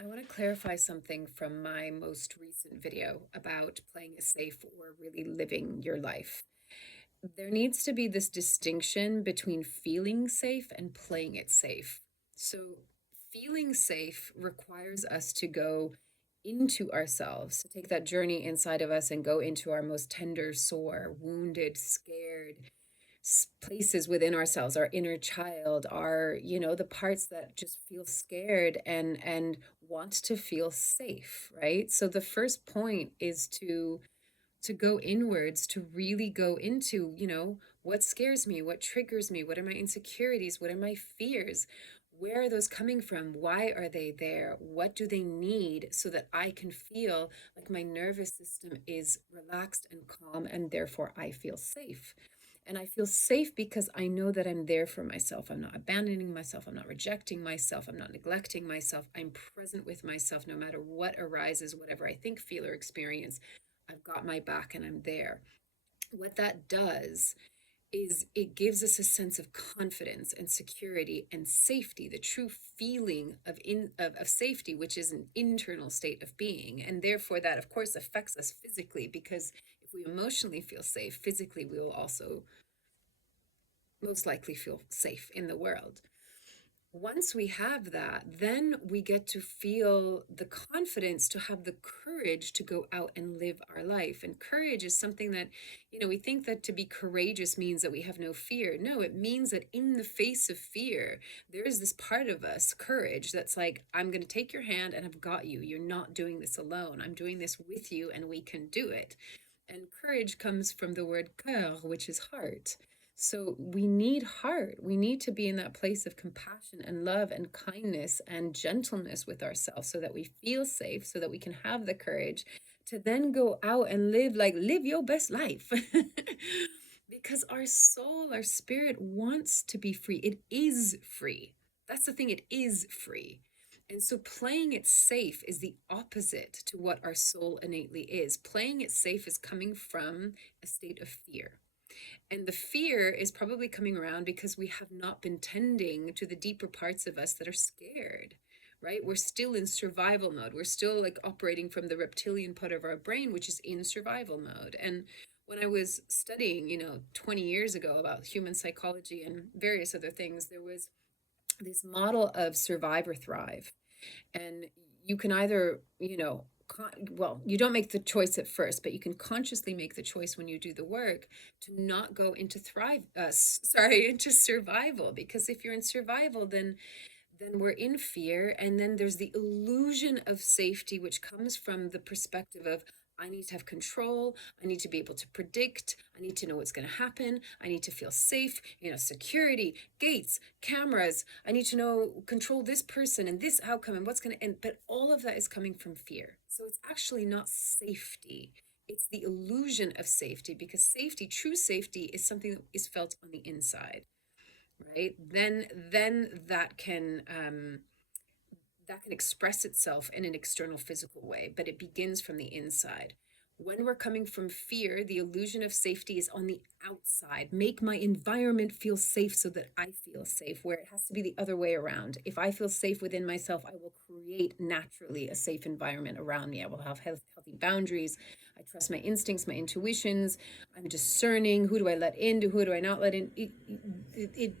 I want to clarify something from my most recent video about playing it safe or really living your life. There needs to be this distinction between feeling safe and playing it safe. So, feeling safe requires us to go into ourselves, to take that journey inside of us and go into our most tender, sore, wounded, scared, places within ourselves, our inner child, our, the parts that just feel scared and want to feel safe, right? So the first point is to go inwards, to really go into, what scares me, what triggers me, what are my insecurities, what are my fears, where are those coming from, why are they there, what do they need, so that I can feel like my nervous system is relaxed and calm, and therefore I feel safe. And I feel safe because I know that I'm there for myself. I'm not abandoning myself. I'm not rejecting myself. I'm not neglecting myself. I'm present with myself no matter what arises, whatever I think, feel, or experience. I've got my back and I'm there. What that does is it gives us a sense of confidence and security and safety, the true feeling of safety, which is an internal state of being. And therefore that of course affects us physically, because if we emotionally feel safe, physically we will also most likely feel safe in the world. Once we have that, then we get to feel the confidence to have the courage to go out and live our life. And courage is something that, we think that to be courageous means that we have no fear. No, it means that in the face of fear, there is this part of us, courage, that's like, I'm going to take your hand and I've got you. You're not doing this alone. I'm doing this with you and we can do it. And courage comes from the word cœur, which is heart. So we need heart. We need to be in that place of compassion and love and kindness and gentleness with ourselves so that we feel safe, so that we can have the courage to then go out and live your best life. Because our soul, our spirit wants to be free. It is free. That's the thing, it is free. And so playing it safe is the opposite to what our soul innately is. Playing it safe is coming from a state of fear. And the fear is probably coming around because we have not been tending to the deeper parts of us that are scared, right? We're still in survival mode. We're still like operating from the reptilian part of our brain, which is in survival mode. And when I was studying, 20 years ago about human psychology and various other things, there was this model of survive or thrive. And you can either, well, you don't make the choice at first, but you can consciously make the choice when you do the work to not go into into survival. Because if you're in survival, then we're in fear, and then there's the illusion of safety, which comes from the perspective of, I need to have control. I need to be able to predict. I need to know what's going to happen. I need to feel safe, security, gates, cameras. I need to know, control this person and this outcome and what's going to end. But all of that is coming from fear. So it's actually not safety. It's the illusion of safety, because safety, true safety, is something that is felt on the inside, right? Then that can express itself in an external physical way, but it begins from the inside. When we're coming from fear, the illusion of safety is on the outside. Make my environment feel safe so that I feel safe, where it has to be the other way around. If I feel safe within myself, I will create naturally a safe environment around me. I will have healthy boundaries. I trust my instincts, my intuitions. I'm discerning. Who do I let in? Who do I not let in? It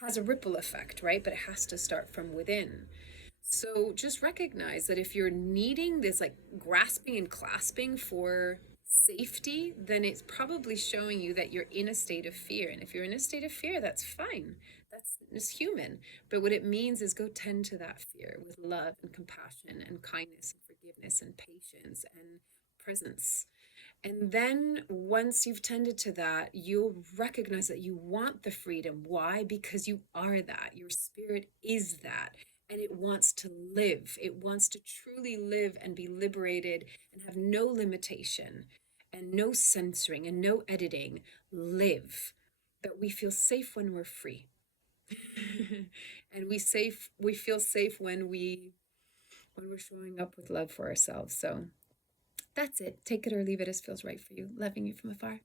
has a ripple effect, right? But it has to start from within. So just recognize that if you're needing this like grasping and clasping for safety, then it's probably showing you that you're in a state of fear. And if you're in a state of fear, that's fine. It's human. But what it means is go tend to that fear with love and compassion and kindness and forgiveness and patience and presence. And then once you've tended to that, you'll recognize that you want the freedom. Why? Because you are that. Your spirit is that. And it wants to live. It wants to truly live and be liberated and have no limitation and no censoring and no editing. Live. But we feel safe when we're free. And we feel safe when we're showing up with love for ourselves. So that's it. Take it or leave it as feels right for you. Loving you from afar.